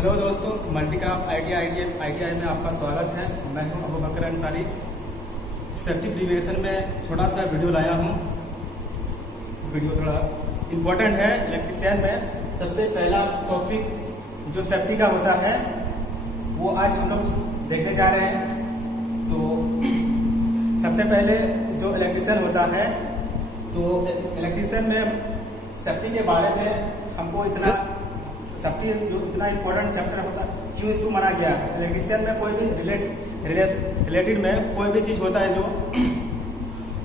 Hello दोस्तों, मल्टीक्राफ्ट ITI में आपका स्वागत है। मैं हूं अबू बकर अंसारी। सेफ्टी प्रिवेशन में छोटा सा वीडियो लाया हूं। वीडियो थोड़ा इम्पोर्टेंट है। इलेक्ट्रिशियन में सबसे पहला टॉपिक जो सेफ्टी का होता है वो आज हम लोग देखने जा रहे हैं। तो सबसे पहले जो इलेक्ट्रिशियन होता है, तो इलेक्ट्रिशियन में सेफ्टी के बारे में हमको सेफ्टी जो इतना इम्पोर्टेंट चैप्टर होता है, क्यों इसको माना गया है। इलेक्ट्रिशियन में कोई भी रिलेटेड में कोई भी चीज होता है जो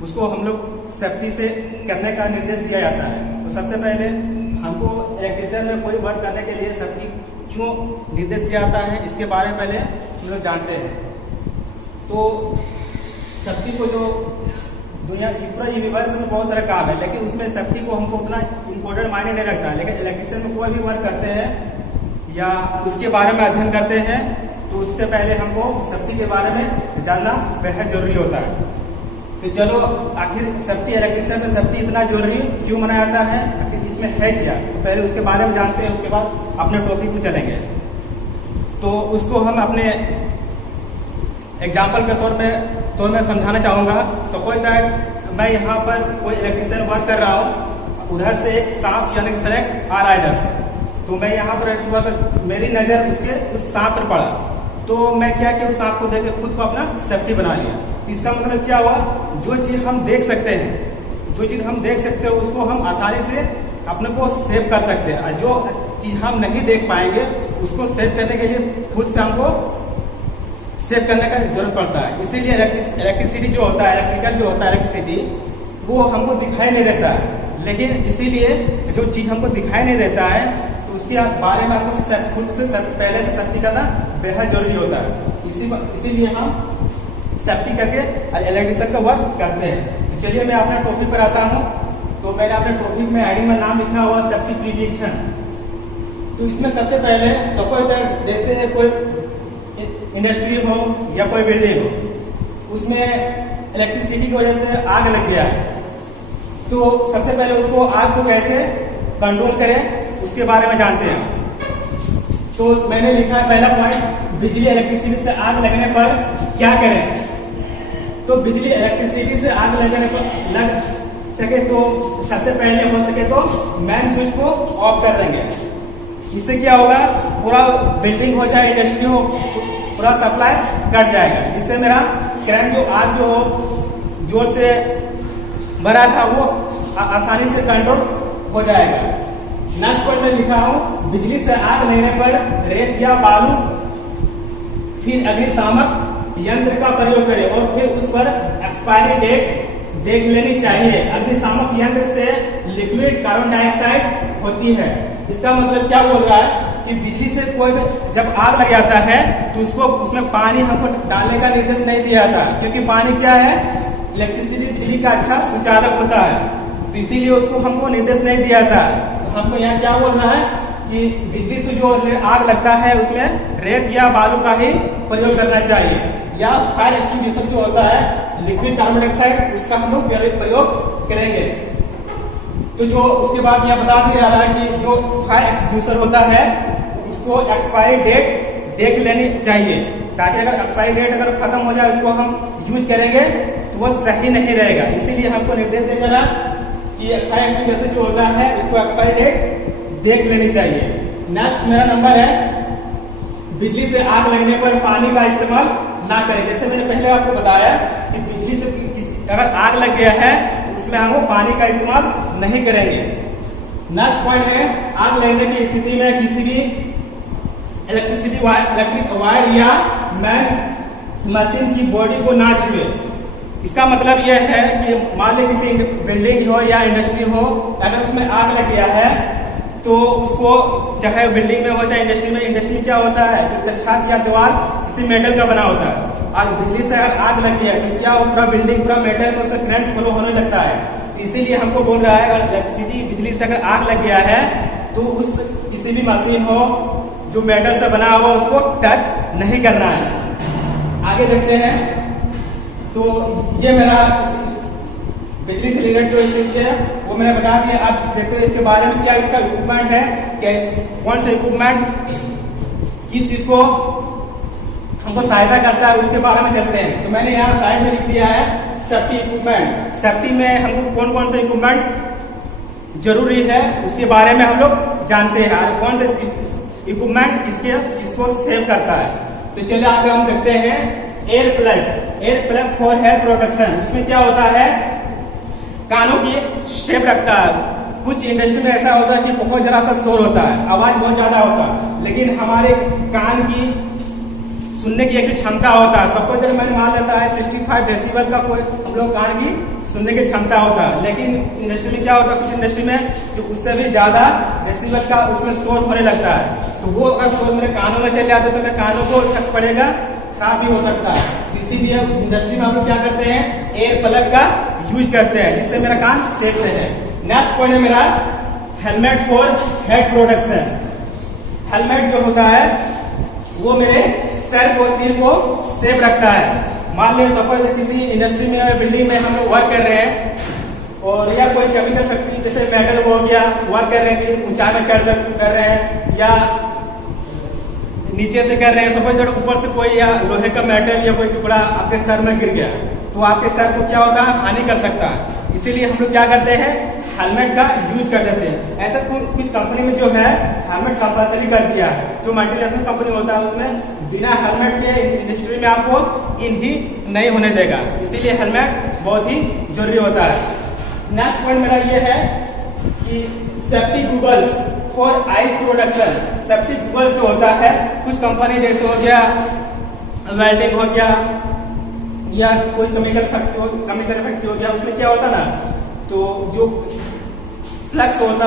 उसको हम लोग सेफ्टी से करने का निर्देश दिया जाता है। तो सबसे पहले हमको इलेक्ट्रिशियन में कोई वर्क करने के लिए सेफ्टी क्यों निर्देश दिया जाता है, इसके बारे में पहले हम लोग जानते हैं। तो सेफ्टी को जो दुनिया पूरा यूनिवर्स में बहुत सारा काम है, लेकिन उसमें सेफ्टी को हमको उतना इम्पोर्टेंट मायने नहीं लगता है। लेकिन इलेक्ट्रिशियन में कोई भी वर्क करते हैं या उसके बारे में अध्ययन करते हैं तो उससे पहले हमको सेफ्टी के बारे में जानना बेहद जरूरी होता है। तो चलो, आखिर सेफ्टी इलेक्ट्रिशियन में सेफ्टी इतना जरूरी क्यों माना जाता है, आखिर इसमें है क्या, तो पहले उसके बारे में जानते हैं, उसके बाद अपने टॉपिक में चलेंगे। तो उसको हम अपने एग्जाम्पल के तौर में समझाना चाहूंगा। सपोज दैट मैं यहाँ पर कोई इलेक्ट्रिशियन वर्क कर रहा हूँ, उधर से एक सांप यानी स्नेक आ रहा है इधर से। तो मैं यहाँ पर मेरी नजर उसके उस सांप पर पड़ा, तो मैं क्या किया, उस सांप को देख के खुद को अपना सेफ्टी बना लिया। इसका मतलब क्या हुआ, जो चीज हम देख सकते हैं उसको हम आसानी से अपने को सेव कर सकते हैं, और जो चीज हम नहीं देख पाएंगे उसको सेव करने के लिए खुद से हमको सेव करने का जरूरत पड़ता है। इसीलिए इलेक्ट्रिसिटी जो होता है, इलेक्ट्रिकल जो होता है इलेक्ट्रिसिटी, वो हमको दिखाई नहीं देता है। लेकिन इसीलिए जो चीज हमको दिखाई नहीं देता है तो उसके बारे में हमको खुद से पहले से सेफ्टी करना बेहद जरूरी होता है। इसीलिए हम सेफ्टी करके इलेक्ट्रिशियन का वर्क करते हैं। तो चलिए मैं अपने टॉपिक पर आता हूँ। तो मैंने अपने टॉपिक में आईडी में नाम लिखा हुआ सेफ्टी प्रिडिक्शन। तो इसमें सबसे पहले सपोज दैट जैसे कोई इंडस्ट्री हो या कोई बिल्डिंग हो, उसमें इलेक्ट्रिसिटी की वजह से आग लग गया है, तो सबसे पहले उसको आग को कैसे कंट्रोल करें उसके बारे में जानते हैं। तो मैंने लिखा है पहला पॉइंट, बिजली इलेक्ट्रिसिटी से आग लगने पर क्या करें। तो बिजली इलेक्ट्रिसिटी से आग लगने पर लग सके तो सबसे पहले हो सके तो मेन स्विच को ऑफ कर देंगे। इससे क्या होगा, पूरा बिल्डिंग हो चाहे इंडस्ट्री हो, पूरा सप्लाई कट जाएगा। इससे मेरा करंट जो आग जो जोर से भरा था वो आसानी से कंट्रोल हो जाएगा। नेक्स्ट पॉइंट में लिखा हूं, बिजली से आग लगने पर रेत या बालू फिर अग्निशामक यंत्र का प्रयोग करें और फिर उस पर एक्सपायरी डेट देख लेनी चाहिए। अग्निशामक यंत्र से लिक्विड कार्बन डाइऑक्साइड होती है। इसका मतलब क्या बोल रहा है कि बिजली से कोई भी जब आग लग जाता है तो उसमें पानी हमको डालने का निर्देश नहीं दिया जाता, क्योंकि पानी क्या है, इलेक्ट्रिसिटी बिजली का अच्छा संचालक होता है। तो इसीलिए उसको हमको निर्देश नहीं दिया जाता। तो हमको यहाँ क्या बोल रहा है कि बिजली से जो आग लगता है उसमें रेत या बालू का ही प्रयोग करना चाहिए, या फायर एक्सटिंग्विशर जो होता है लिक्विड कार्बन डाइऑक्साइड, उसका हम लोग प्रयोग करेंगे। तो जो उसके बाद यह बता दिया रहा है कि जो फायर एक्सटिंग्विशर होता है उसको एक्सपायरी डेट देख लेनी चाहिए, ताकि अगर एक्सपायरी डेट अगर खत्म हो जाए उसको हम यूज करेंगे तो वो सही नहीं रहेगा। इसीलिए हमको निर्देश देगा ना कि फायर एक्सटिंग्विशर जो होता है उसको एक्सपायरी डेट देख लेनी चाहिए। नेक्स्ट मेरा नंबर है, बिजली से आग लगने पर पानी का इस्तेमाल ना करें। जैसे मैंने पहले आपको बताया कि बिजली से अगर आग लग गया है तो उसमें हम पानी का इस्तेमाल नहीं करेंगे। नेक्स्ट पॉइंट है, आग लगने की स्थिति में किसी भी इलेक्ट्रिक वायर या मैन मशीन की बॉडी को ना छुए। इसका मतलब यह है कि मान ली किसी बिल्डिंग हो या इंडस्ट्री हो, अगर उसमें आग लग गया है तो उसको, चाहे बिल्डिंग में हो चाहे इंडस्ट्री में क्या होता है कि उसका छत या दीवार किसी मेटल का बना होता है। और बिजली से अगर आग लग गया तो क्या वो पूरा बिल्डिंग पूरा मेटल में उसका करंट फ्लो होने लगता है। तो इसीलिए हमको बोल रहा है, अगर इलेक्ट्रिसिटी बिजली से अगर आग लग गया है तो उस किसी भी मशीन हो जो मेटल से बना हुआ उसको टच नहीं करना है। आगे देखते हैं। तो ये मेरा बिजली से रिलेटेड जो स्थिति है वो मैंने बता दिया। आप देखते हो इसके बारे में क्या इसका इक्विपमेंट है, क्या कौन सा इक्विपमेंट किस चीज को हमको सहायता करता है उसके बारे में चलते हैं। तो मैंने यहाँ साइड में लिख दिया है सेफ्टी इक्विपमेंट। सेफ्टी में हमको कौन कौन से इक्विपमेंट जरूरी है उसके बारे में हम लोग जानते हैं, और कौन से इक्विपमेंट इसको सेव करता है। तो चलिए आगे हम देखते हैं ear plug for hear protection. इसमें क्या होता है, कानों की शेप रखता है। कुछ इंडस्ट्री में ऐसा होता है कि बहुत जरा सा शोर होता है, आवाज बहुत ज्यादा होता है, लेकिन हमारे कान की सुनने की एक क्षमता होता है। सबको जब मैंने मान लेता है 65 डेसिबल का कोई हम लोग कान की सुनने की क्षमता होता है, लेकिन इंडस्ट्री में क्या होता है, कुछ इंडस्ट्री में जो उससे भी ज्यादा डेसिबल का उसमें शोर होने लगता है। तो वो अगर शोर मेरे कानों में चले जाते तो मेरे कानों को इफेक्ट पड़ेगा, खराब भी हो सकता है। इसीलिए उस इंडस्ट्री में हम लोग क्या करते हैं, एयर प्लग का यूज करते हैं, जिससे मेरा कान सेफ रहे। नेक्स्ट पॉइंट है मेरा helmet for head protection. Helmet जो होता है वो मेरे सिर को सेफ रखता है। मान लो सपोज किसी इंडस्ट्री में या बिल्डिंग में हम लोग वर्क कर रहे हैं, और या कोई केमिकल फैक्ट्री जैसे मेटल हो गया, वर्क कर रहे हैं कि ऊंचाई में चढ़ कर रहे हैं या नीचे से कर रहे हैं। सपोज जब ऊपर से कोई या लोहे का मेटल या कोई टुकड़ा आपके सर में गिर गया तो आपके सर को क्या होता है, हानि कर सकता है। इसीलिए हम लोग क्या करते हैं, हेलमेट का यूज कर देते हैं। ऐसा कुछ कंपनी में जो है हेलमेट कंपलसरी कर दिया है। जो मल्टीनेशनल कंपनी होता है उसमें बिना हेलमेट के इंडस्ट्री में आपको इन ही नहीं होने देगा, इसीलिए हेलमेट बहुत ही जरूरी होता है। नेक्स्ट पॉइंट मेरा ये है कि safety goggles for eyes protection. Safety goggles जो होता है, कुछ कंपनी जैसे हो गया वेल्डिंग हो गया या कोई केमिकल फैक्ट्री हो गया, उसमें क्या होता है ना, तो जो फ्लक्स होता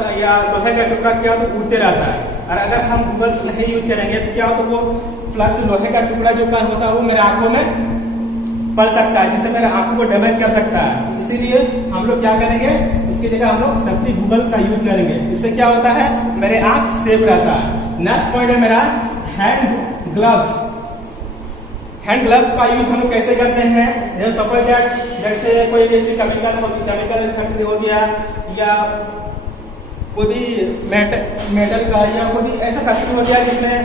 है या लोहे का टुकड़ा क्या होता है उड़ते रहता है। और अगर हम गूगल्स नहीं यूज करेंगे तो क्या होता है, वो फ्लक्स लोहे का टुकड़ा जो कण होता है वो मेरे आंखों में पड़ सकता है, जिससे मेरे आंखों को डैमेज कर सकता है। इसीलिए हम लोग क्या करेंगे, उसकी जगह हम लोग सेफ्टी गूगल्स का यूज करेंगे। इससे क्या होता है, मेरे आंख सेफ रहता है। नेक्स्ट पॉइंट है मेरा हैंड ग्लव्स। हैंड ग्लव्स का यूज हम लोग कैसे करते हैं, सपोज जैसे कोई केमिकल फैक्ट्री हो गया या कोई भी मेटल का या कोई भी ऐसा फैक्ट्री हो गया जिसमें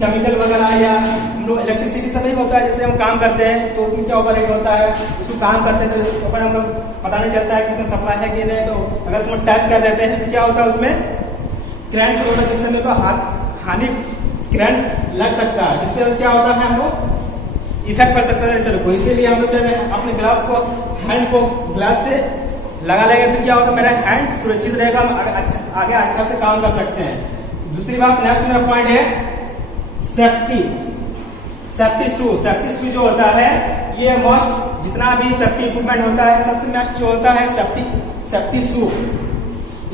केमिकल वगैरह या हम लोग इलेक्ट्रिसिटी से नहीं होता है, जिससे हम काम करते हैं, तो उसमें क्या ओवरहेड होता है, उसको काम करते हैं तो उसको हम लोग पता नहीं चलता है कि उसमें सप्लाई है कि नहीं। तो अगर उसमें टच कर देते हैं तो क्या होता है, उसमें करंट होता है, जिससे मेरे को हानि करंट लग सकता है, जिससे क्या होता है हम लोग इफेक्ट पड़ सकता है सर को। इसीलिए हम लोग अपने ग्लव को हैंड को ग्लव से लगा लेंगे तो क्या होता है, मेरा हैंड सुरक्षित रहेगा, आगे अच्छा से काम कर सकते हैं। दूसरी बात, नेक्स्ट मेरा पॉइंट है सेफ्टी शू जो होता है, ये मस्ट जितना भी सेफ्टी इक्विपमेंट होता है सबसे मस्ट जो होता है सेफ्टी शू।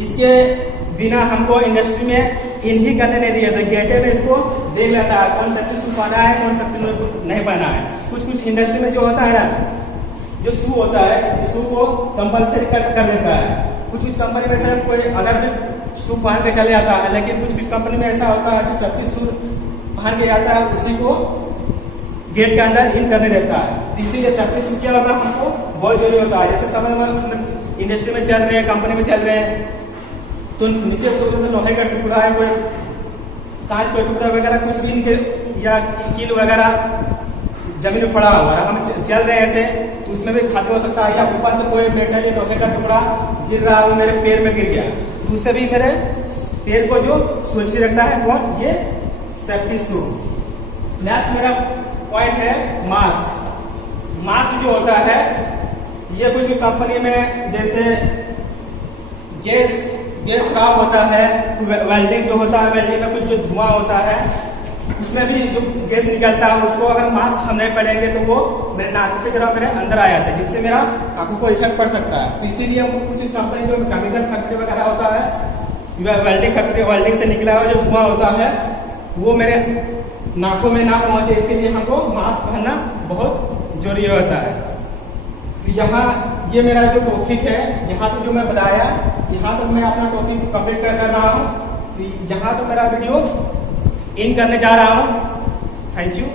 इसके बिना हमको इंडस्ट्री में इन ही करने नहीं दिया था, गेटे में इसको देख लेता है कौन सेफ्टी शू पहना है कौन सेफ्टी नहीं पहना है। कुछ इंडस्ट्री में जो होता है ना, जो शू होता है शू को कंपलसरी कर देता है। कुछ कंपनी में से कोई अदर भी शू पहन के चले जाता है, लेकिन कुछ कंपनी में ऐसा होता है जो सेफ्टी शू पहन के जाता है उसी को गेट के अंदर इन करने देता है। इसीलिए सेफ्टी शू क्या होता है, हमको बहुत जरूरी होता है। जैसे समय इंडस्ट्री में चल रहे हैं, कंपनी में चल रहे हैं, तो नीचे सोचो तो लोहे का टुकड़ा है, कोई कांच का टुकड़ा वगैरह कुछ भी या कील वगैरह जमीन में पड़ा हुआ है, हम चल रहे हैं ऐसे तो उसमें भी खाते हो सकता है, या ऊपर से कोई मेटल या लोहे का टुकड़ा गिर रहा है, मेरे पैर में गिर गया तो उससे भी मेरे पैर को जो सुरक्षित रखता है कौन, ये सेफ्टी शू। नेक्स्ट मेरा पॉइंट है मास्क जो होता है, ये कुछ कंपनी में जैसे गैस खराब होता है, वेल्डिंग जो होता है, वेल्डिंग में कुछ जो धुआं होता है उसमें भी जो गैस निकलता है, उसको अगर मास्क हम नहीं पहनेंगे तो वो मेरे नाक की तरह मेरे अंदर आ जाता है, जिससे मेरा आंखों को इफेक्ट पड़ सकता है। तो इसीलिए कुछ कंपनी जो केमिकल फैक्ट्री वगैरह होता है, वेल्डिंग फैक्ट्री, वेल्डिंग से निकला हुआ जो धुआं होता है वो मेरे नाकों में ना पहुंचे, इसके लिए हमको मास्क पहनना बहुत जरूरी होता है। तो यहाँ ये मेरा जो टॉपिक है, यहाँ तक जो मैं बताया, यहाँ तक मैं अपना टॉपिक कंप्लीट कर रहा हूँ। तो यहाँ तो मेरा वीडियो इन करने जा रहा हूँ। Thank you.